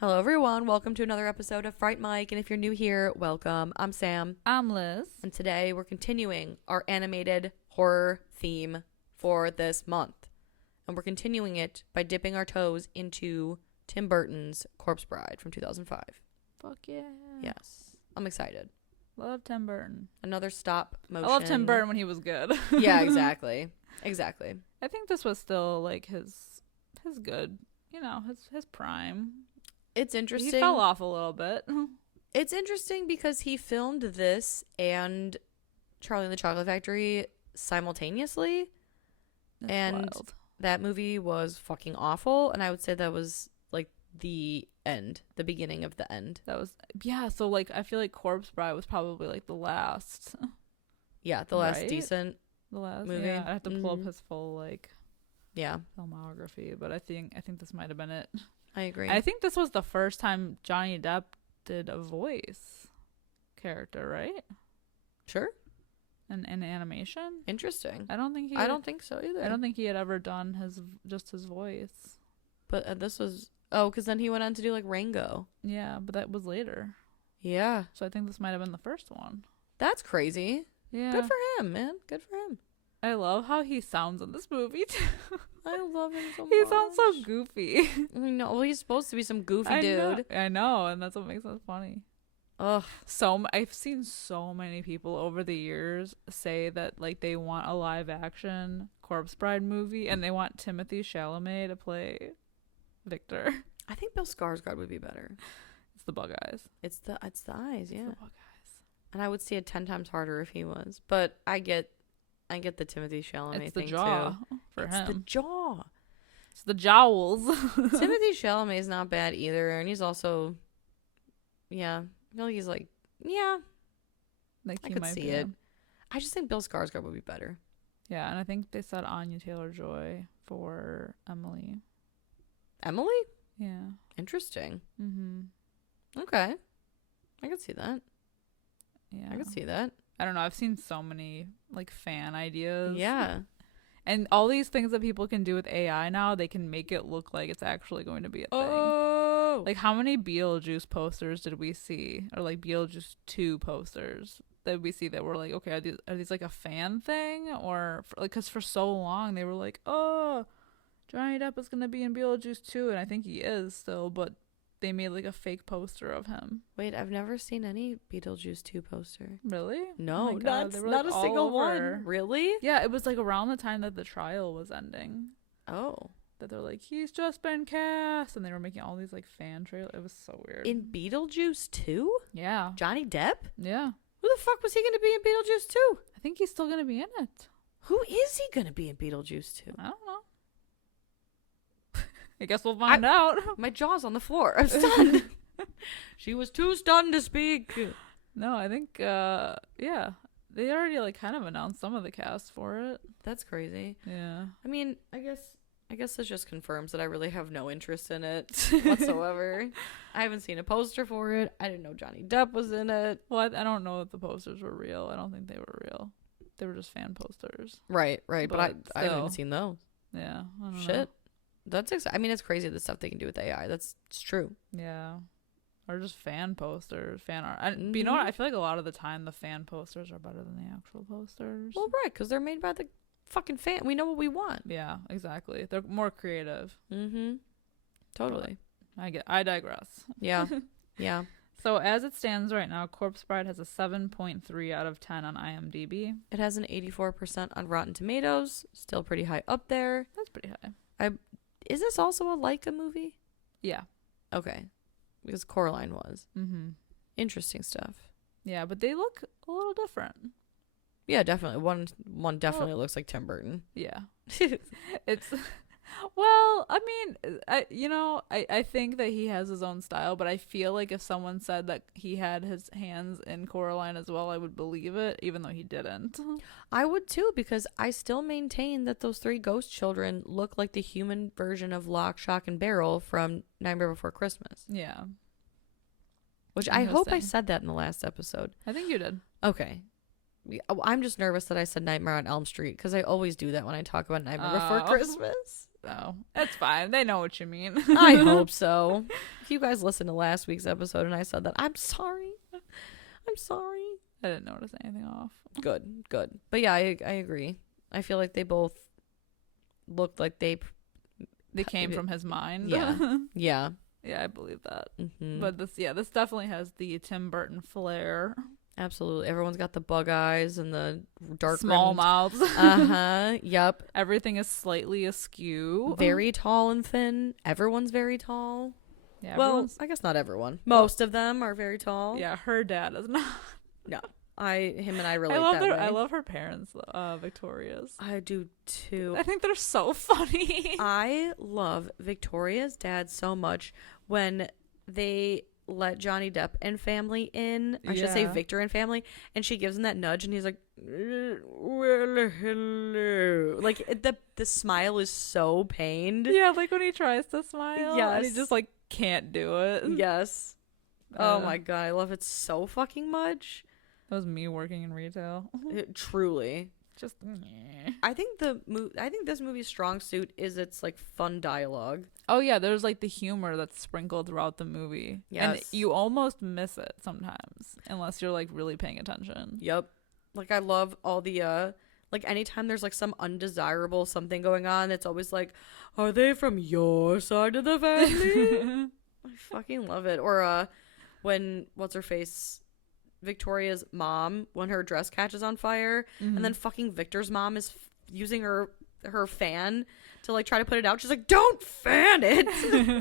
Hello everyone, welcome to another episode of Fright Mic, and if you're new here, welcome. I'm Sam. I'm Liz. And today we're continuing our animated horror theme for this month. And we're continuing it by dipping our toes into Tim Burton's Corpse Bride from 2005. Fuck yeah. Yes, I'm excited. Love Tim Burton. Another stop motion. I love Tim Burton when he was good. Yeah, exactly. Exactly. I think this was still like his good, his prime. It's interesting. He fell off a little bit. It's interesting because he filmed this and Charlie and the Chocolate Factory simultaneously. That's and wild. That movie was fucking awful. And I would say that was like the end, the beginning of the end. That was, yeah. So like, I feel like Corpse Bride was probably like the last. Yeah, the last right? decent The last movie. Yeah, I have to pull up his full like filmography, but I think this might have been it. I agree. I think this was the first time Johnny Depp did a voice character, right? Sure. In animation. Interesting. I don't think so either. I don't think he had ever done his voice. But this was because then he went on to do like Rango. Yeah, but that was later. Yeah. So I think this might have been the first one. That's crazy. Yeah. Good for him, man. Good for him. I love how he sounds in this movie too. I love him so much. He sounds so goofy. I know. Well, he's supposed to be some goofy dude. I know, and that's what makes it funny. Ugh. I've seen so many people over the years say that like they want a live action Corpse Bride movie and they want Timothée Chalamet to play Victor. I think Bill Skarsgård would be better. It's the bug eyes. It's the eyes, yeah. It's the bug eyes. And I would see it 10 times harder if he was. But I get the Timothée Chalamet It's the thing jaw too. for It's him. the jaw. It's the jowls. Timothée Chalamet is not bad either, and he's also, yeah, I feel like he's like, yeah, Like I he could might see be it. him. I just think Bill Skarsgård would be better. Yeah, and I think they said Anya Taylor-Joy for Emily. Emily? Yeah. Interesting. Mm-hmm. Okay, I could see that. Yeah. I could see that. I don't know. I've seen so many like fan ideas. Yeah. And all these things that people can do with AI now, they can make it look like it's actually going to be a thing. Oh. Like how many Beetlejuice posters did we see? Or like Beetlejuice 2 posters that we see that were like, okay, are these like a fan thing? Or because for so long they were like, oh, Johnny Depp is going to be in Beetlejuice 2. And I think he is still, but they made like a fake poster of him. Wait, I've never seen any Beetlejuice 2 poster. Really? No, Oh my God, they were, not like, a single all over. one. Really? Yeah, it was like around the time that the trial was ending. Oh. That they're like, he's just been cast. And they were making all these like fan trailers. It was so weird. In Beetlejuice 2? Yeah. Johnny Depp? Yeah. Who the fuck was he going to be in Beetlejuice 2? I think he's still going to be in it. Who is he going to be in Beetlejuice 2? I don't know. I guess we'll find out. My jaw's on the floor. I'm stunned. She was too stunned to speak. No, I think, yeah. They already like kind of announced some of the cast for it. That's crazy. Yeah. I mean, I guess this just confirms that I really have no interest in it whatsoever. I haven't seen a poster for it. I didn't know Johnny Depp was in it. Well, I don't know if the posters were real. I don't think they were real. They were just fan posters. Right. But I haven't still. even seen those. Yeah. I don't know. Shit. That's I mean, it's crazy the stuff they can do with AI. It's true. Yeah. Or just fan posters, fan art. But you know what? I feel like a lot of the time the fan posters are better than the actual posters. Well, right, because they're made by the fucking fan. We know what we want. Yeah, exactly. They're more creative. Mm-hmm. Totally. I digress. Yeah. Yeah. So as it stands right now, Corpse Bride has a 7.3 out of 10 on IMDb. It has an 84% on Rotten Tomatoes. Still pretty high up there. That's pretty high. Is this also a Leica movie? Yeah. Okay. Because Coraline was. Mm-hmm. Interesting stuff. Yeah, but they look a little different. Yeah, definitely. One definitely looks like Tim Burton. Yeah. It's Well, I mean, I think that he has his own style, but I feel like if someone said that he had his hands in Coraline as well, I would believe it, even though he didn't. I would too, because I still maintain that those three ghost children look like the human version of Lock, Shock, and Barrel from Nightmare Before Christmas. Yeah. Which I hope I said that in the last episode. I think you did. Okay. I'm just nervous that I said Nightmare on Elm Street, because I always do that when I talk about Nightmare Before Christmas. No, it's fine. They know what you mean. I hope so. If you guys listened to last week's episode and I said that, I'm sorry. I'm sorry. I didn't notice anything off. Good. But yeah, I agree. I feel like they both looked like they came from his mind. Yeah. Yeah. Yeah, I believe that. Mm-hmm. But this definitely has the Tim Burton flair. Absolutely. Everyone's got the bug eyes and the dark small mouths. Yep. Everything is slightly askew. Very tall and thin. Everyone's very tall. Yeah. Well, I guess not everyone. Most of them are very tall. Yeah, her dad is not. No. Him and I relate that way. I love her parents, Victoria's. I do too. I think they're so funny. I love Victoria's dad so much when they let Johnny Depp and family in. I should say Victor and family, and she gives him that nudge, and he's like, well, hello. Like the smile is so pained. Yeah, like when he tries to smile, yes, and he just like can't do it. Yes. Oh my god, I love it so fucking much. That was me working in retail. Truly. Just. I think this movie's strong suit is its like fun dialogue. Oh yeah, there's like the humor that's sprinkled throughout the movie. Yes. And you almost miss it sometimes unless you're like really paying attention. Yep. Like I love all the like anytime there's like some undesirable something going on, it's always like, are they from your side of the family? I fucking love it. Or when what's her face, Victoria's mom, when her dress catches on fire, and then fucking Victor's mom is using her fan to like try to put it out. She's like, don't fan it,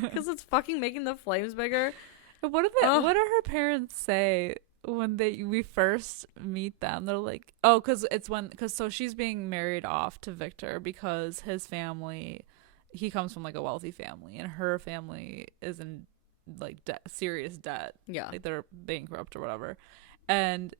because it's fucking making the flames bigger. What do her parents say when we first meet them? They're like, oh, because so she's being married off to Victor because his family, he comes from like a wealthy family, and her family is in like serious debt. Yeah, like they're bankrupt or whatever. And,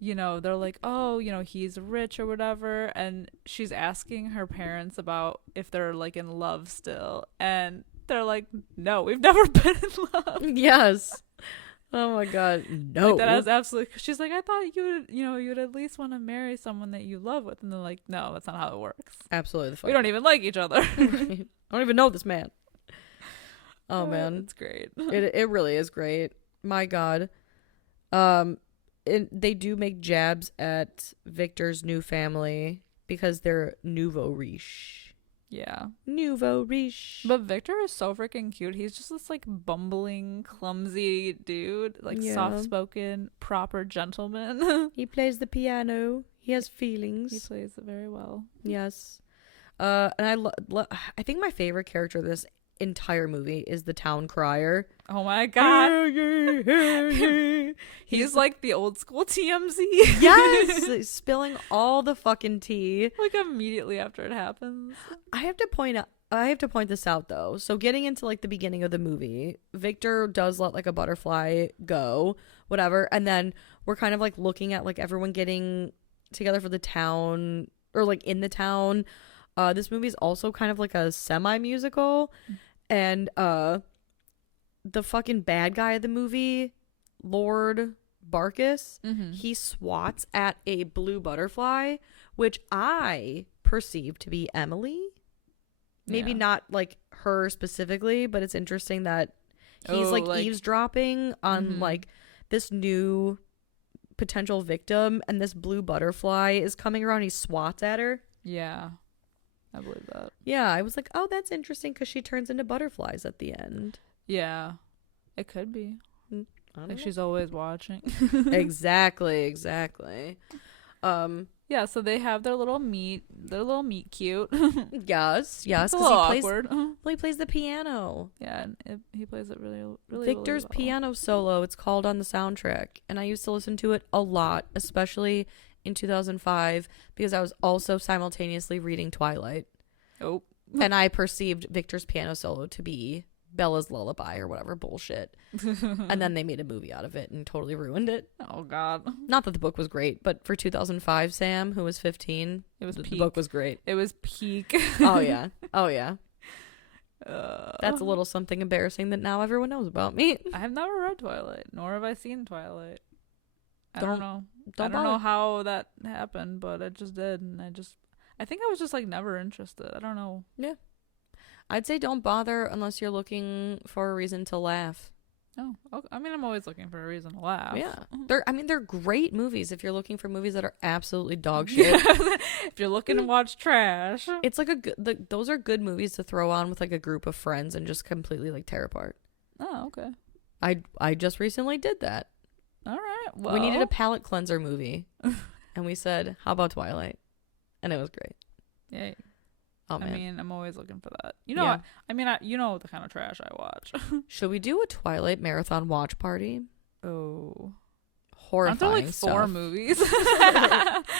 they're like, oh, he's rich or whatever. And she's asking her parents about if they're, like, in love still. And they're like, no, we've never been in love. Yes. Oh, my God. No. Like, that is absolutely... She's like, I thought you'd at least want to marry someone that you love with. And they're like, no, that's not how it works. Absolutely. We don't even like each other. I don't even know this man. Oh, man. It's great. It really is great. My God. They do make jabs at Victor's new family because they're nouveau riche. Yeah. Nouveau riche. But Victor is so freaking cute. He's just this like bumbling, clumsy dude. Like soft-spoken, proper gentleman. He plays the piano. He has feelings. He plays it very well. Yes. And I think my favorite character of this entire movie is the town crier. Oh my God. He's like the old school TMZ. Yes, spilling all the fucking tea like immediately after it happens. I have to point this out though. So getting into like the beginning of the movie, Victor does let like a butterfly go, whatever, and then we're kind of like looking at like everyone getting together for the town or like in the town. This movie is also kind of like a semi-musical, and the fucking bad guy of the movie, Lord Barkus, he swats at a blue butterfly, which I perceive to be Emily. Maybe not like her specifically, but it's interesting that he's like eavesdropping on like this new potential victim, and this blue butterfly is coming around. He swats at her. Yeah. I believe that. Yeah, I was like, oh, that's interesting because she turns into butterflies at the end. Yeah, it could be. Like she's always watching. Exactly. Yeah, so they have their little meet cute. Yes, because he plays the piano. Yeah, and he plays it really Victor's well. piano solo. It's called on the soundtrack, and I used to listen to it a lot, especially in 2005 because I was also simultaneously reading Twilight. Oh. And I perceived Victor's piano solo to be Bella's lullaby or whatever bullshit. And then they made a movie out of it and totally ruined it. Oh God. Not that the book was great, but for 2005, Sam, who was 15, the book was great. It was peak. Oh yeah. Oh yeah. That's a little something embarrassing that now everyone knows about me. I have never read Twilight, nor have I seen Twilight. I Don't don't know. don't I don't know bother. how that happened, but it just did, and I think I was just like never interested. I don't know. I'd say don't bother unless you're looking for a reason to laugh. Oh, okay. I mean, I'm always looking for a reason to laugh. Yeah. They're great movies if you're looking for movies that are absolutely dog shit. If you're looking to watch trash, It's like those are good movies to throw on with like a group of friends and just completely like tear apart. oh, okay, I just recently did that. all right. Well, We needed a palate cleanser movie, and we said, "How about Twilight?" And it was great. Yeah. Oh man. I mean, I'm always looking for that. You know, Yeah. you know the kind of trash I watch. Should we do a Twilight marathon watch party? Oh, Horrifying aren't there like stuff. 4 movies?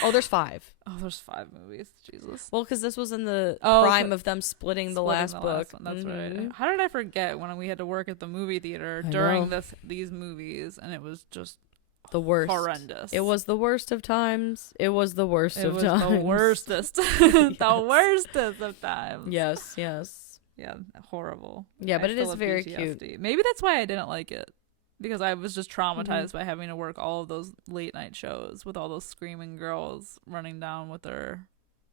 Oh, there's 5. Oh, there's 5 movies. Jesus. Well, because this was in the Oh, prime of them splitting the last Splitting book. one. That's Mhm. right. How did I forget when we had to work at the movie theater I during know. these movies, and it was just The worst. horrendous. It was the worst of times. It was the worst It of was times. the worstest. Yes. The worstest of times. Yes, yes. Yeah, horrible. Yeah, but I it still is have very PTSD. cute. Maybe that's why I didn't like it. Because I was just traumatized Mm-hmm. by having to work all of those late night shows with all those screaming girls running down with their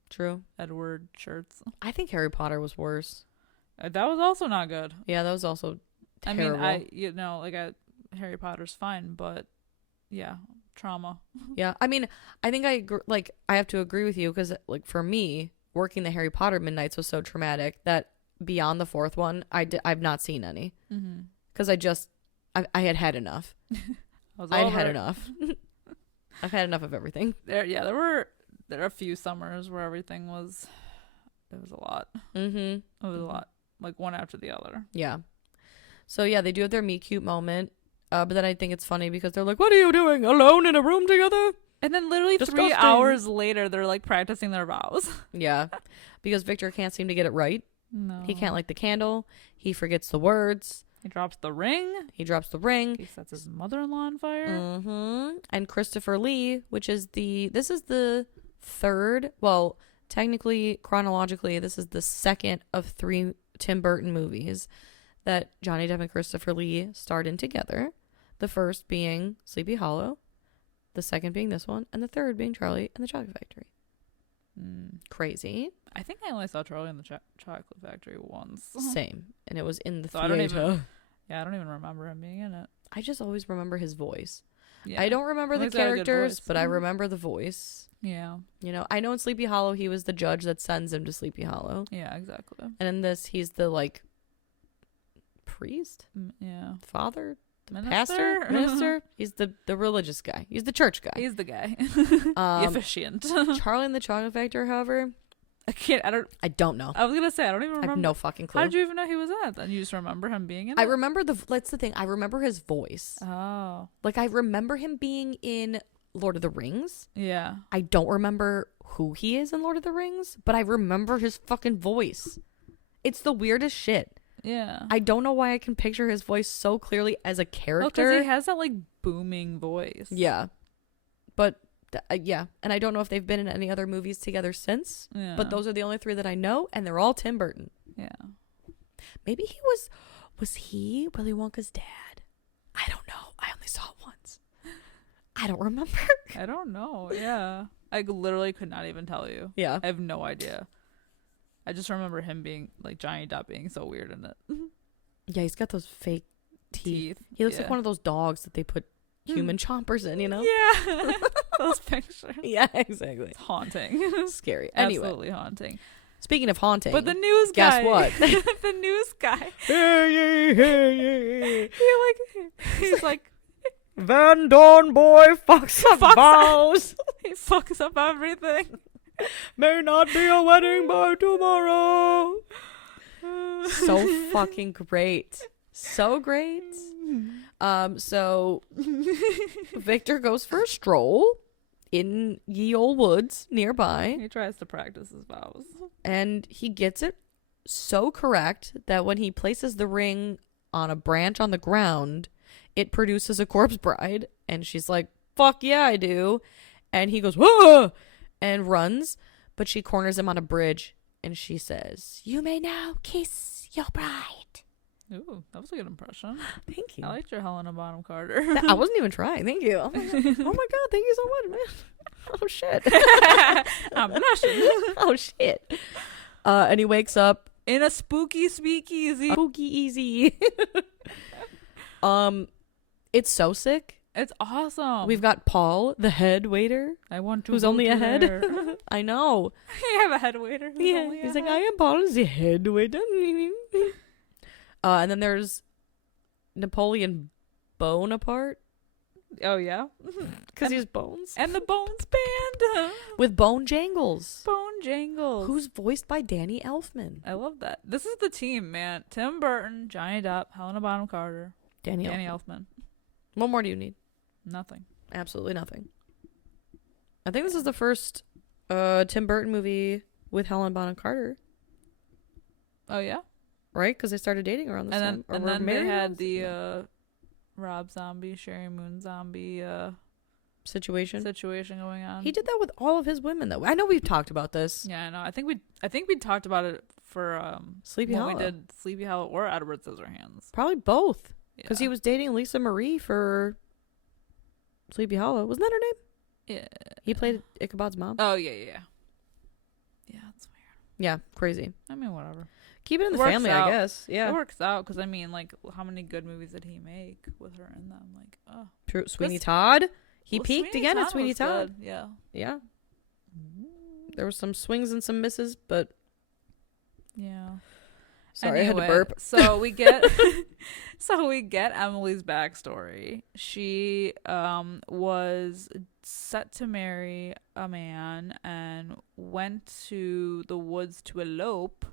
True. Edward shirts. I think Harry Potter was worse. That was also not good. Yeah, that was also terrible. I mean, Harry Potter's fine, but yeah, trauma. Yeah, I mean, I think I have to agree with you because like for me, working the Harry Potter midnights was so traumatic that beyond the 4th one, I've not seen any Mm-hmm. because I had enough. I'd had enough. I've had enough of everything. There were a few summers where it was a lot. Mm-hmm. It was a lot, like one after the other. Yeah. So yeah, they do have their meet cute moment, but then I think it's funny because they're like, "What are you doing alone in a room together?" And then literally Disgusting. 3 hours later, they're like practicing their vows. Yeah, because Victor can't seem to get it right. No, He can't light the candle. He forgets the words. He drops the ring. He drops the ring. He sets his mother-in-law on fire. Mm-hmm. And Christopher Lee, this is the 3rd. Well, technically, chronologically, this is the 2nd of 3 Tim Burton movies that Johnny Depp and Christopher Lee starred in together. The first being Sleepy Hollow, the second being this one, and the third being Charlie and the Chocolate Factory. Crazy. I think I only saw Charlie and the Chocolate Factory once. Same. And it was in the So theater. I don't even remember him being in it. I just always remember his voice. Yeah. I don't remember At the least he had a good characters, voice. but I remember the voice. Yeah. You know, I know in Sleepy Hollow he was the judge that sends him to Sleepy Hollow. Yeah, exactly. And in this he's the like priest? Yeah. Father? The Minister? pastor? Minister? He's the religious guy. He's the church guy. He's the guy. The officiant. Charlie and the Chocolate Factory, however, I don't know. I was gonna say I don't even I remember. have no fucking clue. How did you even know he was in it? Then you just remember him being in it? I remember that's the thing. I remember his voice. Oh. Like I remember him being in Lord of the Rings. Yeah. I don't remember who he is in Lord of the Rings, but I remember his fucking voice. It's the weirdest shit. Yeah. I don't know why I can picture his voice so clearly as a character. because he has that like booming voice. Yeah. But yeah, and I don't know if they've been in any other movies together since, Yeah. but those are the only 3 that I know, and they're all Tim Burton. Yeah. Maybe he was he Willy Wonka's dad? I don't know. I only saw it once. I don't remember. I don't know. Yeah. I literally could not even tell you. Yeah. I have no idea. I just remember him being like Johnny Depp being so weird in it. Yeah, he's got those fake teeth. Teeth. He looks Yeah. like one of those dogs that they put human chompers in, you know? Yeah. Those pictures. Yeah, exactly. It's haunting. Scary. Anyway, Absolutely haunting. speaking of haunting. But the news guy. Guess what? The news guy. Hey, He's like Van Dorn boy fucks up vows. he fucks up everything. May not be a wedding by tomorrow. So fucking great. So great. So Victor goes for a stroll in ye old woods nearby, He tries to practice his vows. and he gets it so correct that when he places the ring on a branch on the ground, it produces a corpse bride. And she's like, fuck yeah, I do. And he goes, whoa, and runs. But she corners him on a bridge and she says, you may now kiss your bride. Ooh, that was a good impression. Thank you. I liked your Helena Bonham Carter. I wasn't even trying. Thank you. Oh my God. Thank you so much, man. Oh, shit. I'm blushing. Oh, shit. And he wakes up In a spooky speakeasy. spooky easy. It's so sick. It's awesome. We've got Paul, the head waiter, I want to who's go only to a head. there. I know. I have a head waiter. who's Yeah, only a he's like, head. I am Paul, the head waiter. And then there's Napoleon Bonaparte, Oh, yeah? because he's bones. And the Bones Band. With Bone Jangles, Bone Jangles. who's voiced by Danny Elfman. I love that. This is the team, man. Tim Burton, Johnny Depp, Helena Bonham Carter, Danny Danny Elfman. Elfman. What more do you need? Nothing. Absolutely nothing. I think this is the first Tim Burton movie with Helen Bonham Carter, Oh, yeah? right? Because they started dating around this time. Or And were then they married around had this time. the Rob Zombie, Sherry Moon Zombie Situation. situation going on. He did that with all of his women, though. I know we've talked about this. Yeah, I know. I think we talked about it for Sleepy when Hollow. we did Sleepy Hollow or Edward Scissorhands. Probably both. Because Yeah. he was dating Lisa Marie for Sleepy Hollow. Wasn't that her name? Yeah. He played Ichabod's mom. Oh, yeah. Yeah, that's weird. Yeah, crazy. I mean, whatever. Keep it in the Works family, out. I guess. It Yeah. works out because, I mean, like, how many good movies did he make with her in them? Like, oh. True. Sweeney This- Todd. He Well, peaked Sweeney again at Todd Sweeney was Todd. good. Yeah. Yeah. There were some swings and some misses, but Yeah. sorry, I had to Anyway, burp. So we get Emily's backstory. She was set to marry a man and went to the woods to elope,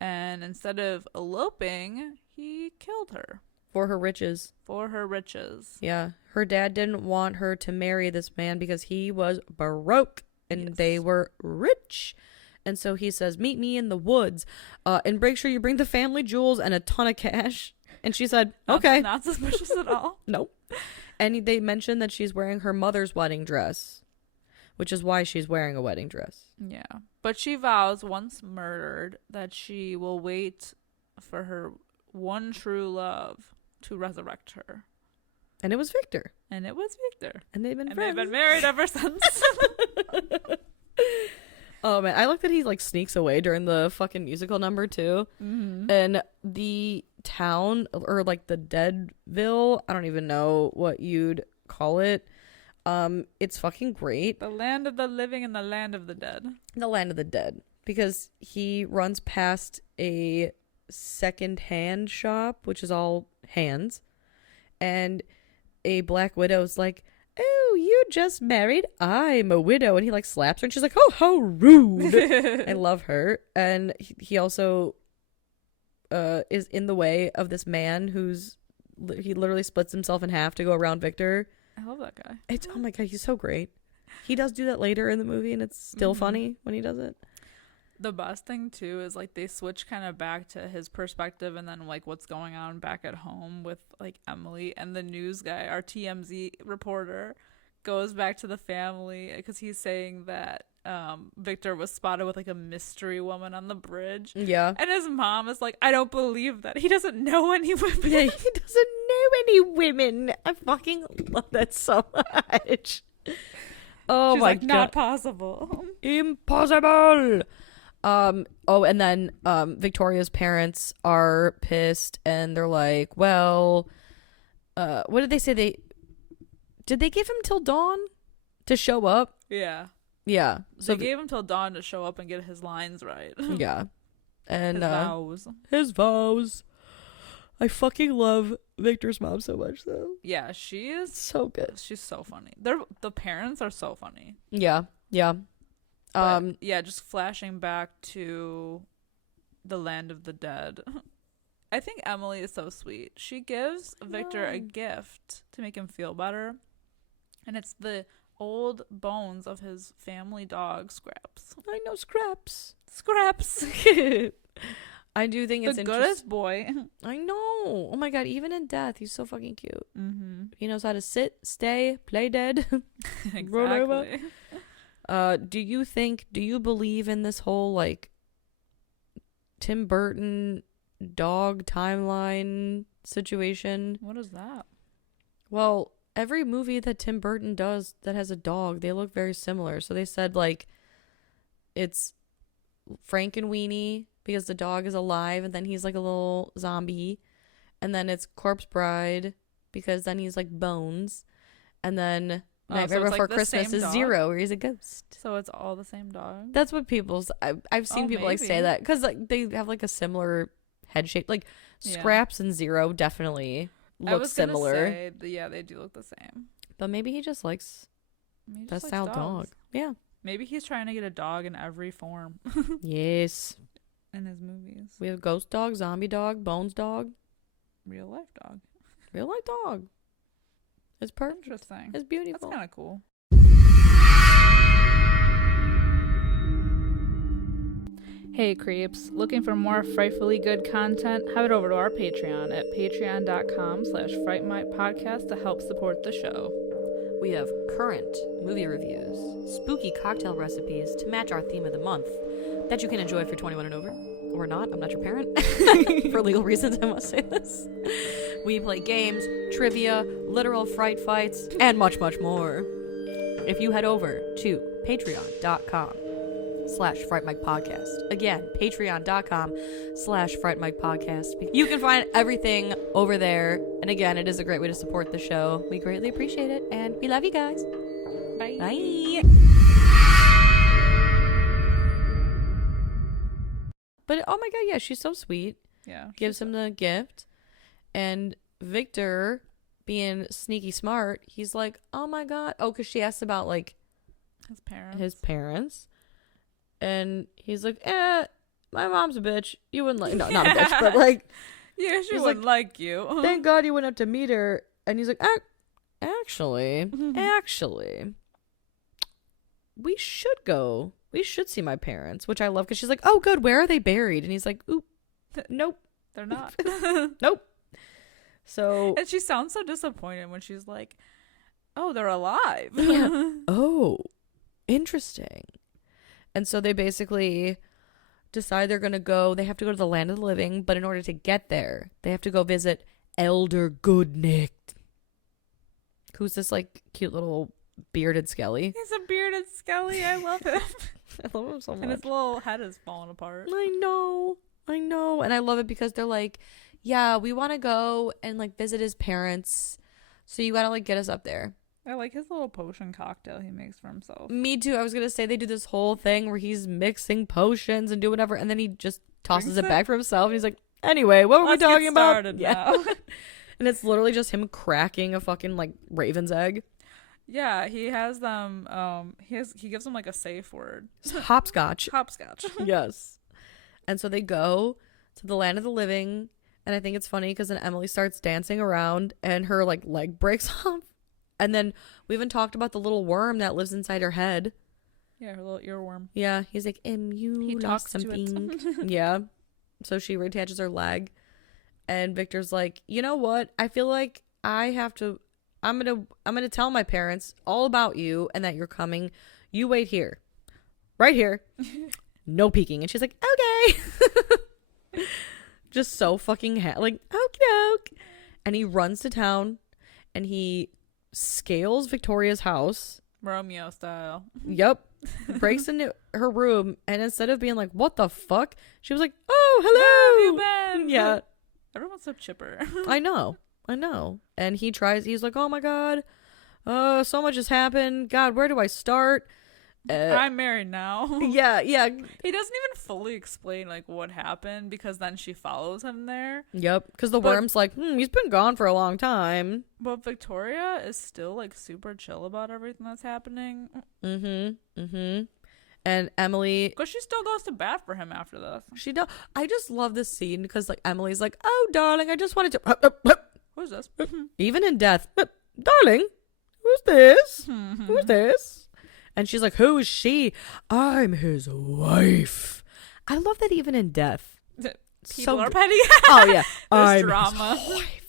and instead of eloping, he killed her For her riches. for her riches. Yeah. Her dad didn't want her to marry this man because he was broke and Yes. they were rich. And so he says, meet me in the woods and make sure you bring the family jewels and a ton of cash. And she said, okay. Not suspicious at all. Nope. And they mentioned that she's wearing her mother's wedding dress, which is why she's wearing a wedding dress. Yeah. But she vows, once murdered, that she will wait for her one true love to resurrect her. And it was Victor. And it was Victor. And they've been And friends. they've been married ever since. Oh, man. I like that he, like, sneaks away during the fucking musical number, too. Mm-hmm. And the town, or, like, the Deadville, I don't even know what you'd call it. It's fucking great. The land of the living and the land of the dead. The land of the dead. Because he runs past a second-hand shop, which is all hands. And a black widow's like, oh, you just married? I'm a widow. And he, like, slaps her, and she's like, oh, how rude. I love her. And he also is in the way of this man he literally splits himself in half to go around Victor. I love that guy. Oh my God, he's so great. He does do that later in the movie, and it's still Mhm. funny when he does it. The best thing, too, is, like, they switch kind of back to his perspective and then, like, what's going on back at home with, like, Emily. And the news guy, our TMZ reporter, goes back to the family because he's saying that Victor was spotted with, like, a mystery woman on the bridge. Yeah. And his mom is like, I don't believe that. He doesn't know any women. Yeah, he doesn't know any women. I fucking love that so much. Oh She's my like, God. not possible. Impossible. And then Victoria's parents are pissed and they're like, well, what did they say? Did they give him till dawn to show up? Yeah. Yeah. So they gave him till dawn to show up and get his lines right. Yeah. And His vows. his vows. I fucking love Victor's mom so much, though. Yeah, she is So good. She's so funny. The parents are so funny. Yeah. Yeah. But, yeah, just flashing back to the land of the dead. I think Emily is so sweet. She gives Victor a gift to make him feel better. And it's the old bones of his family dog, Scraps. I know Scraps. Scraps. I do think it's the interesting. goodest boy. I know. Oh my god, even in death, he's so fucking cute. Mm-hmm. He knows how to sit, stay, play dead. Roll over. Do you believe in this whole like Tim Burton dog timeline situation? What is that? Well, every movie that Tim Burton does that has a dog, they look very similar. So they said like it's Frank and Weenie because the dog is alive and then he's like a little zombie. And then it's Corpse Bride because then he's like Bones. And then Nightmare so it's Before like the Christmas same is dog? Zero where he's a ghost. So it's all the same dog? That's what I've seen people like say maybe. that because like they have like a similar head shape. Like Yeah. Scraps and Zero definitely I look was gonna similar. say, yeah, they do look the same. But maybe he just likes He just that likes style dogs. dog. Yeah. Maybe he's trying to get a dog in every form Yes. in his movies. We have ghost dog, zombie dog, bones dog, Real life dog. real life dog. It's perfect. Interesting. It's beautiful. That's kind of cool. Hey creeps, looking for more frightfully good content? Head over to our Patreon at patreon.com/Fright Mic podcast to help support the show. We have current movie reviews, spooky cocktail recipes to match our theme of the month that you can enjoy if you're 21 and over. Or not, I'm not your parent. For legal reasons, I must say this. We play games, trivia, literal fright fights, and much, much more. If you head over to patreon.com/Fright Mic podcast. Again, patreon.com/Fright Mic podcast. You can find everything over there. And again, it is a great way to support the show. We greatly appreciate it. And we love you guys. Bye. Bye. But oh my god, yeah, she's so sweet. Yeah. Gives him the gift. And Victor, being sneaky smart, he's like, oh my god. Oh, because she asked about like His parents. And he's like, my mom's a bitch. You wouldn't like, no, not a bitch, but like, Yeah, she he's wouldn't like you. thank God you went up to meet her. And he's like, actually, we should go. We should see my parents, which I love because she's like, oh, good. Where are they buried? And he's like, oop, nope. They're not. Nope. So, And she sounds so disappointed when she's like, oh, they're alive. yeah. Oh, interesting. And so they basically decide they're going to go. They have to go to the land of the living. But in order to get there, they have to go visit Elder Goodnick, who's this like cute little bearded skelly. He's a bearded skelly. I love him. I love him so much. And his little head is falling apart. I know. And I love it because they're like, yeah, we want to go and like visit his parents. So you got to like get us up there. I like his little potion cocktail he makes for himself. Me too. I was going to say they do this whole thing where he's mixing potions and do whatever. And then he just tosses it back for himself. And he's like, anyway, what were we talking about? Yeah. And it's literally just him cracking a fucking like raven's egg. Yeah, he has them. He gives them like a safe word. Hopscotch. Hopscotch. Yes. And so they go to the land of the living. And I think it's funny because then Emily starts dancing around and her like leg breaks off. And then we even talked about the little worm that lives inside her head. Yeah, her little earworm. Yeah, he's like, you He lost talks to it. something. Yeah. So she reattaches her leg. And Victor's like, you know what? I feel like I'm gonna tell my parents all about you and that you're coming. You wait here. Right here. No peeking. And she's like, okay. Just so fucking like, okie doke. And he runs to town and he scales Victoria's house. Romeo style. Yep. Breaks into her room, and instead of being like, what the fuck? She was like, oh, hello. Where have you been? Yeah. Everyone's so chipper. I know. And he's like, oh my God. So much has happened. God, where do I start? I'm married now. Yeah. He doesn't even fully explain like what happened because then she follows him there. Yep. Because the worm's like, he's been gone for a long time. But Victoria is still like super chill about everything that's happening. Mm-hmm. And Emily, Because she still goes to bat for him after this. she does. I just love this scene because like Emily's like, oh darling, I just wanted to. Who's this? Even in death, darling, who's this? Who's this? And she's like, who is she? I'm his wife. I love that even in death, People so are good. petty. Oh yeah, There's I'm drama. his wife.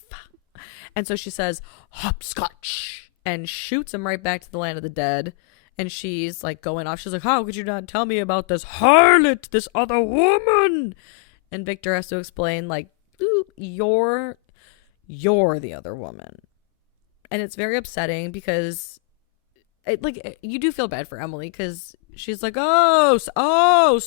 And so she says, hopscotch, and shoots him right back to the land of the dead. And she's like going off. She's like, how could you not tell me about this harlot, this other woman? And Victor has to explain, like, ooh, you're the other woman. And it's very upsetting because you do feel bad for Emily because she's like, so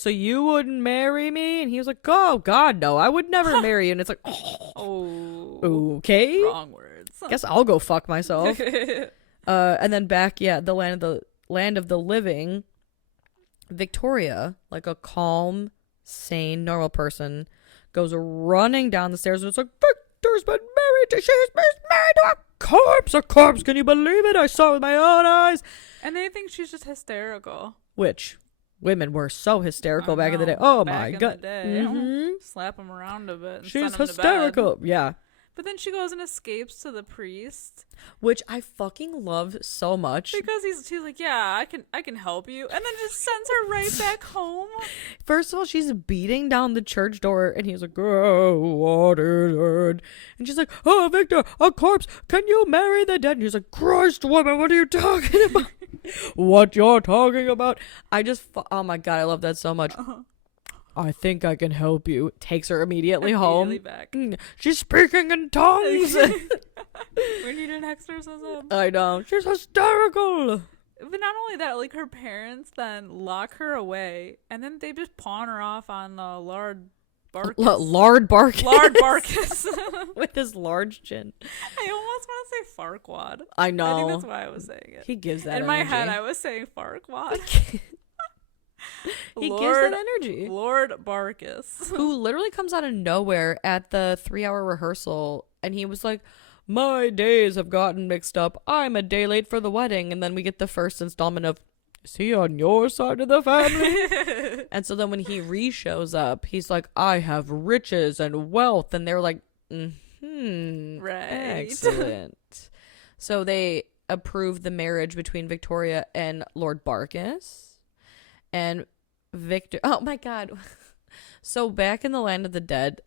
you wouldn't marry me? And he was like, oh, God, no, I would never marry you. And it's like, oh, okay. Wrong words. Guess I'll go fuck myself. And then back, the land of the living, Victoria, like a calm, sane, normal person, goes running down the stairs and it's like, Victor's been married to a corpse. A corpse, can you believe it? I saw it with my own eyes. And they think she's just hysterical. Which women were so hysterical back in the day. Oh back my in God. the day. Mm-hmm. Slap them around a bit. And She's send 'em to bed. hysterical. Yeah. But then she goes and escapes to the priest, Which I fucking love so much. because she's like, yeah, I can help you, and then just sends her right back home. First of all, she's beating down the church door, and he's like, oh, what is it? And she's like, oh, Victor, a corpse, can you marry the dead? And he's like, Christ, woman, what are you talking about? What you're talking about? Oh my God, I love that so much. I think I can help you. Takes her immediately home. Back. She's speaking in tongues. We need an exorcism. I know. She's hysterical. But not only that, like, her parents then lock her away, and then they just pawn her off on Lard Barkis. Lard Barkis. Lard Barkis. With his large chin. I almost want to say Farquad. I know. I think that's why I was saying it. He gives that In my energy. head, I was saying Farquad. He gives that energy. Lord Barkis. Who literally comes out of nowhere at the 3-hour rehearsal, and he was like, my days have gotten mixed up. I'm a day late for the wedding. And then we get the first installment of, is he on your side of the family? And so then when he re-shows up, he's like, I have riches and wealth. And they're like, right. Excellent. So they approve the marriage between Victoria and Lord Barkis. And Victor, oh my God. So back in the land of the dead,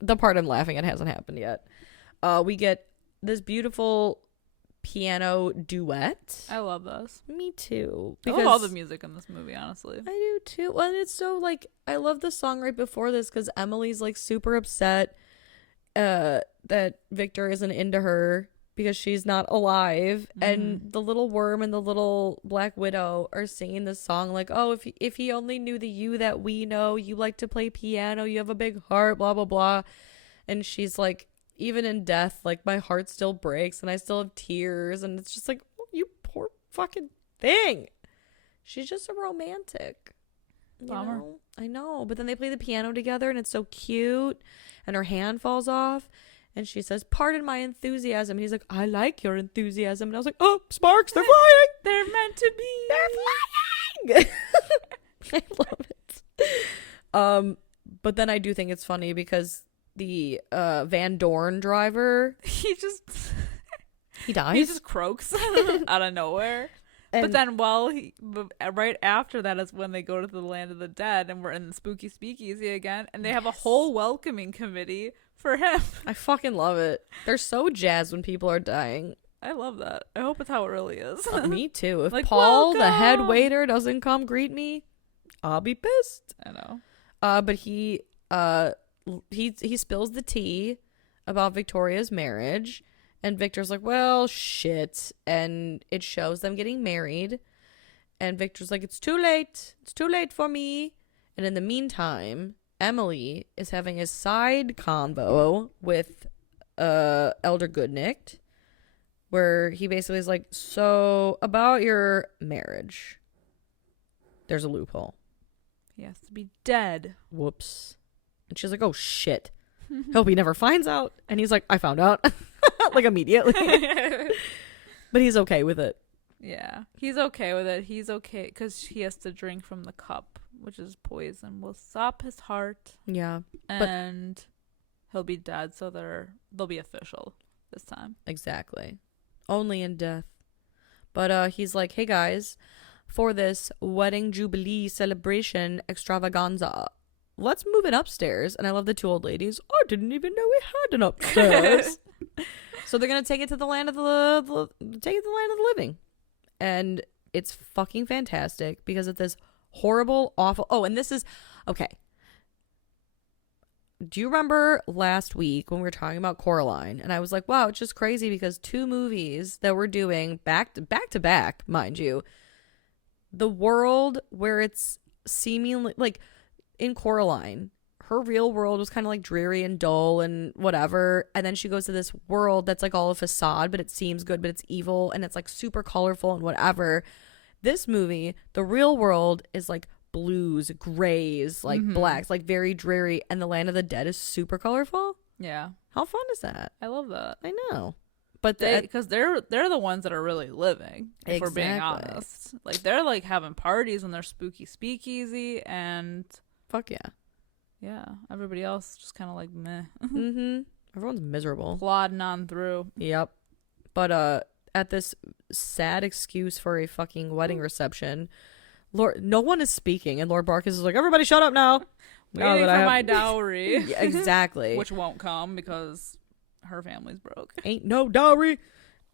the part I'm laughing at hasn't happened yet. We get this beautiful piano duet. I love this. Me too. I love all the music in this movie, honestly. I do too. Well, it's so like, I love the song right before this because Emily's like super upset that Victor isn't into her because she's not alive. And the little worm and the little black widow are singing this song like, oh, if he only knew the you that we know, you like to play piano, you have a big heart, blah blah blah. And she's like, even in death, like, my heart still breaks and I still have tears. And it's just like, oh, you poor fucking thing. She's just a romantic. Bummer. Know? I know. But then they play the piano together and it's so cute. And her hand falls off. And she says, pardon my enthusiasm. And he's like, I like your enthusiasm. And I was like, oh, sparks, they're flying. They're meant to be. They're flying. I love it. But then I do think it's funny because the Van Dorn driver, he dies. He just croaks out of nowhere. And but then right after that is when they go to the land of the dead and we're in the spooky speakeasy again, and they have a whole welcoming committee for him. I fucking love it. They're so jazzed when people are dying. I love that. I hope it's how it really is. Me too. If like, Paul, the head welcome. waiter, doesn't come greet me, I'll be pissed. I know. But he spills the tea about Victoria's marriage, and Victor's like, well, shit. And it shows them getting married, and Victor's like, it's too late for me. And in the meantime, Emily is having a side convo with Elder Goodnick, where he basically is like, so about your marriage, there's a loophole. He has to be dead. Whoops. And she's like, oh shit, hope he never finds out. And he's like, I found out. Like, immediately. But he's okay with it. Yeah, he's okay with it. He's okay because he has to drink from the cup, which is poison, will stop his heart. Yeah. And he'll be dead, so they'll be official this time. Exactly. Only in death. But he's like, hey guys, for this wedding jubilee celebration extravaganza, let's move it upstairs. And I love the two old ladies. I didn't even know we had an upstairs. So they're gonna take it to the land of the living, and it's fucking fantastic because of this horrible, awful. Oh, and this is okay. Do you remember last week when we were talking about Coraline? And I was like, wow, it's just crazy because two movies that we're doing back to back, mind you. The world where it's seemingly like in Coraline, her real world was kind of like dreary and dull and whatever. And then she goes to this world that's like all a facade, but it seems good, but it's evil and it's like super colorful and whatever. This movie, the real world is like blues, grays, like blacks, like very dreary, and the land of the dead is super colorful. Yeah. How fun is that? I love that. I know. But because they're the ones that are really living, if we're being honest. Like they're like having parties and they're spooky speakeasy and fuck yeah. Yeah. Everybody else just kind of like meh. Everyone's miserable. Plodding on through. Yep. But at this sad excuse for a fucking wedding reception, no one is speaking, and Lord Barkis is like, everybody shut up now. Waiting for my dowry. Yeah, exactly. Which won't come because her family's broke. Ain't no dowry.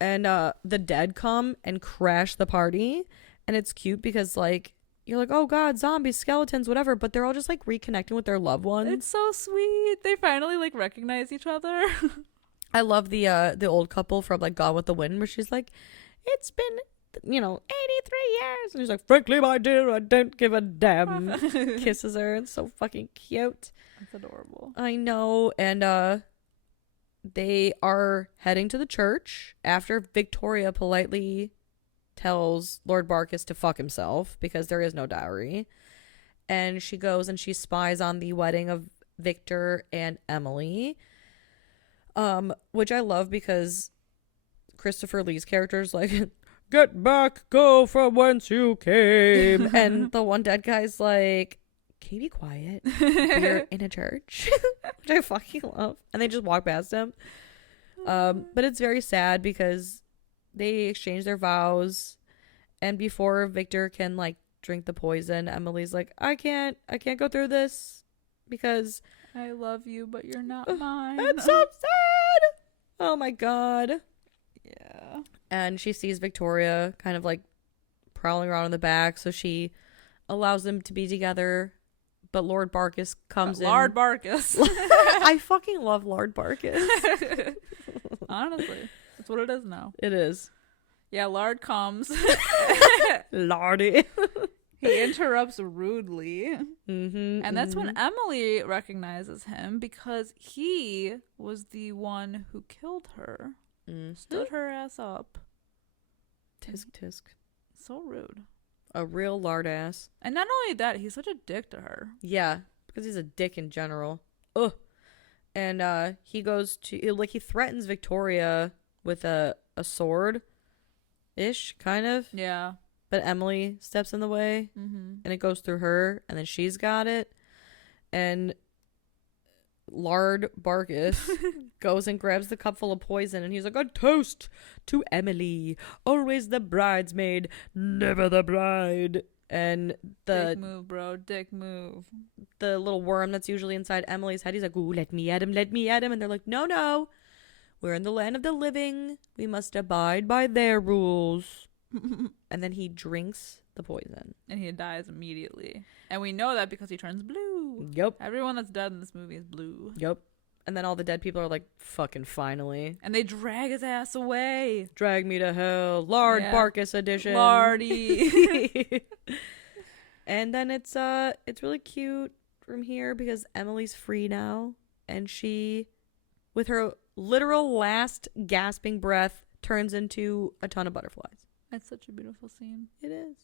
And the dead come and crash the party, and it's cute because like you're like, oh god, zombies, skeletons, whatever, but they're all just like reconnecting with their loved ones. It's so sweet. They finally like recognize each other. I love the old couple from like Gone with the Wind, where she's like, it's been 83 years, and he's like, frankly my dear, I don't give a damn. Kisses her. It's so fucking cute. That's adorable. I know. And they are heading to the church after Victoria politely tells Lord Barkis to fuck himself because there is no dowry. And she goes and she spies on the wedding of Victor and Emily, which I love because Christopher Lee's character is like, get back, go from whence you came. And the one dead guy's like, can you be quiet? We're in a church. Which I fucking love. And they just walk past him. But it's very sad because they exchange their vows, and before Victor can like drink the poison, Emily's like, I can't go through this because I love you, but you're not mine. It's so sad. Oh my god. Yeah. And she sees Victoria kind of like prowling around in the back, so she allows them to be together. But Lord Barkis comes in. Lord Barkis. I fucking love Lord Barkis. Honestly, that's what it is now. It is. Yeah, Lard comes. Lordy. He interrupts rudely. And that's when Emily recognizes him because he was the one who killed her. Stood her ass up. Tisk tisk. So rude. A real lard ass. And not only that, he's such a dick to her. Yeah, because he's a dick in general. Ugh. And he goes to, like, he threatens Victoria with a sword ish, kind of. Yeah. But Emily steps in the way, and it goes through her, and then she's got it. And Lard Barkis goes and grabs the cup full of poison, and he's like, a toast to Emily, always the bridesmaid, never the bride. And dick move, bro, dick move. The little worm that's usually inside Emily's head, he's like, ooh, let me at him, and they're like, no, we're in the land of the living, we must abide by their rules. And then he drinks the poison, and he dies immediately, and we know that because he turns blue. Yep. Everyone that's dead in this movie is blue. Yep. And then all the dead people are like, fucking finally. And they drag his ass away. Drag me to hell. Lard Barkis edition. Lardy. And then it's really cute from here because Emily's free now, and she, with her literal last gasping breath, turns into a ton of butterflies. It's such a beautiful scene. It is.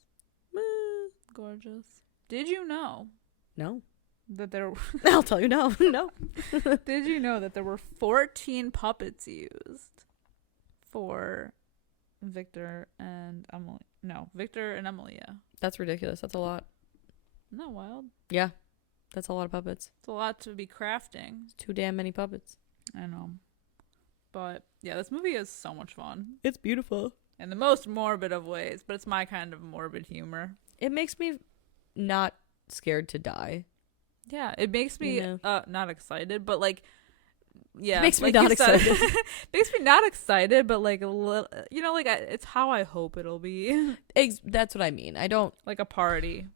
Gorgeous. Did you know? No. That there I'll tell you no. Did you know that there were 14 puppets used for Victor and Emily? No, Victor and Emily, yeah. That's ridiculous. That's a lot. Isn't that wild? Yeah. That's a lot of puppets. It's a lot to be crafting. It's too damn many puppets. I know. But yeah, this movie is so much fun. It's beautiful. In the most morbid of ways, but it's my kind of morbid humor. It makes me not scared to die. Yeah, it makes me not excited, but like, yeah, It makes me like not you said, excited. makes me not excited, but like a little, like it's how I hope it'll be. That's what I mean. I don't Like a party.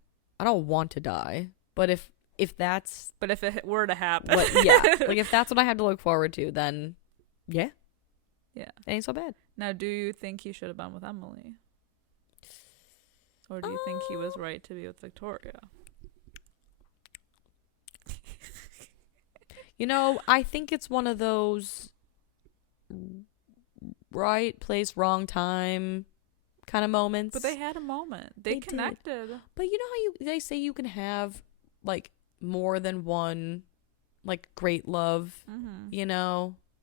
want to die, but if that's But if it were to happen, like if that's what I had to look forward to, then yeah, it ain't so bad. Now, do you think he should have been with Emily, or do you think he was right to be with Victoria? I think it's one of those right place, wrong time kind of moments. But they had a moment. They connected. Did. But you know how they say you can have like more than one like great love,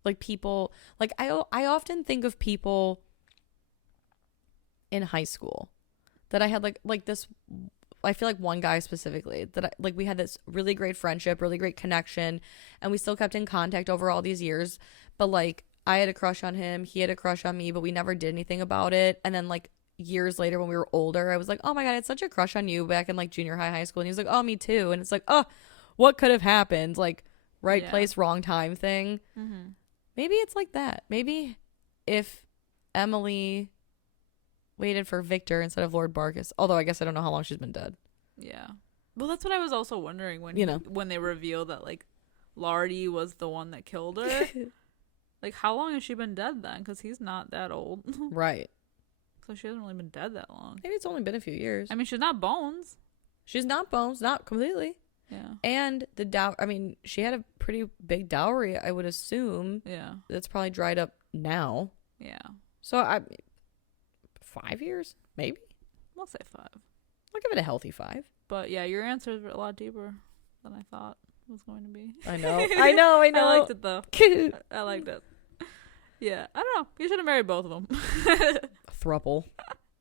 like people, like I often think of people in high school that I had like this. I feel like one guy specifically that we had this really great friendship, really great connection, and we still kept in contact over all these years. But like I had a crush on him, he had a crush on me, but we never did anything about it. And then like years later when we were older, I was like, oh my God, I had such a crush on you back in like junior high school. And he was like, oh, me too. And it's like, oh, what could have happened? Like right place, wrong time thing. Mm-hmm. Maybe it's like that. Maybe if Emily waited for Victor instead of Lord Barkis. Although I guess I don't know how long she's been dead. Yeah. Well, that's what I was also wondering when when they revealed that like Lardy was the one that killed her. Like how long has she been dead then? Because he's not that old. Right. So she hasn't really been dead that long. Maybe it's only been a few years. I mean, she's not Bones. She's not Bones, not completely. Yeah. And the she had a pretty big dowry, I would assume. Yeah. That's probably dried up now. Yeah. So 5 years, maybe? We'll say 5. I'll give it a healthy 5. But yeah, your answers were a lot deeper than I thought it was going to be. I know. I know. I liked it though. I liked it. Yeah. I don't know. You should have married both of them. Thruple.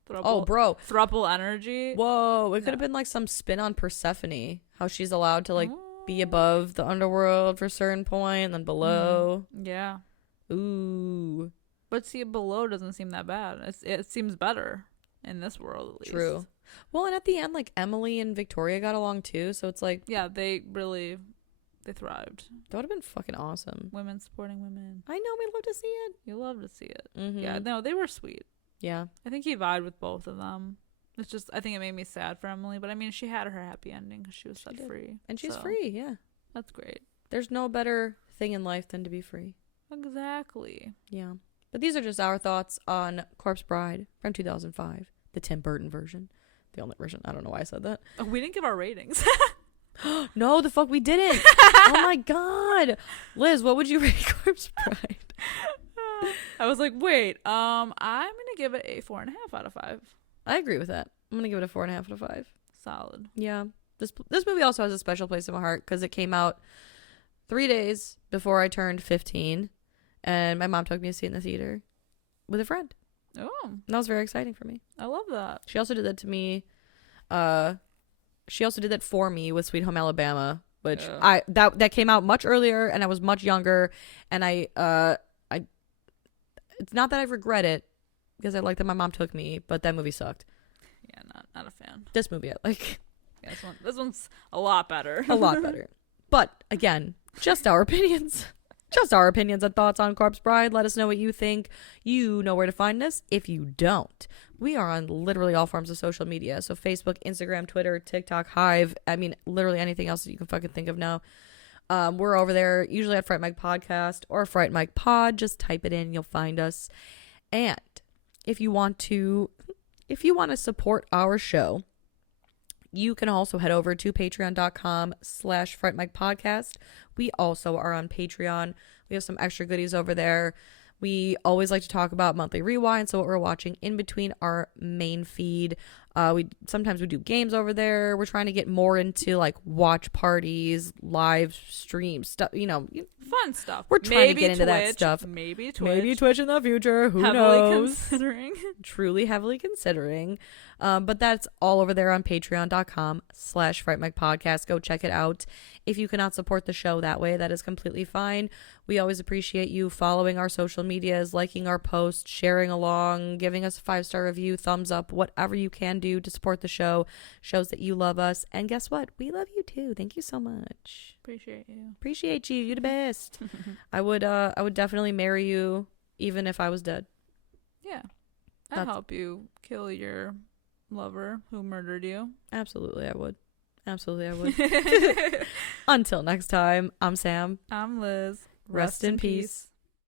Thruple. Oh, bro. Thruple energy. Whoa. It could have been like some spin on Persephone. How she's allowed to like be above the underworld for a certain point and then below. Yeah. Ooh. But see, below doesn't seem that bad. It seems better in this world, at least. True. Well, and at the end, like, Emily and Victoria got along, too, so it's like... Yeah, they thrived. That would have been fucking awesome. Women supporting women. I know, we'd love to see it. You love to see it. Mm-hmm. Yeah, no, they were sweet. Yeah. I think he vibed with both of them. It's just, I think it made me sad for Emily, but I mean, she had her happy ending because she was set free. And she's free, yeah. That's great. There's no better thing in life than to be free. Exactly. Yeah. But these are just our thoughts on Corpse Bride from 2005, the Tim Burton version. The only version. I don't know why I said that. Oh, we didn't give our ratings. No, the fuck we didn't. Oh my God. Liz, what would you rate Corpse Bride? I was like, wait, I'm going to give it a 4.5 out of 5. I agree with that. I'm going to give it a 4.5 out of 5. Solid. Yeah. This movie also has a special place in my heart because it came out 3 days before I turned 15. And my mom took me to see it in the theater with a friend. Oh. And that was very exciting for me. I love that. She also did that to me. She also did that for me with Sweet Home Alabama, which that came out much earlier and I was much younger. And I it's not that I regret it because I like that my mom took me, but that movie sucked. Yeah, not a fan. This movie I like. Yeah, this one's a lot better. A lot better. But again, just our opinions. Just our opinions and thoughts on Corpse Bride. Let us know what you think. You know where to find us. If you don't, we are on literally all forms of social media. So Facebook, Instagram, Twitter, TikTok, Hive. I mean, literally anything else that you can fucking think of now. We're over there usually at Fright Mic Podcast or Fright Mic Pod. Just type it in. You'll find us. And if you want to support our show, you can also head over to patreon.com/frightmicpodcast. We also are on Patreon. We have some extra goodies over there. We always like to talk about monthly rewind, so what we're watching in between our main feed. Sometimes we do games over there. We're trying to get more into like watch parties, live streams, stuff, fun stuff. We're trying to get into that stuff. Maybe Twitch. Maybe Twitch in the future. Who heavily knows? Considering. Truly heavily considering. But that's all over there on patreon.com/Fright Mic podcast. Go check it out. If you cannot support the show that way, that is completely fine. We always appreciate you following our social medias, liking our posts, sharing along, giving us a 5-star review, thumbs up, whatever you can do to support the show. Shows that you love us. And guess what? We love you too. Thank you so much. Appreciate you. Appreciate you. You're the best. I would definitely marry you even if I was dead. Yeah. I'd help you kill your lover who murdered you. Absolutely, I would. Until next time, I'm Sam. I'm Liz. Rest in peace.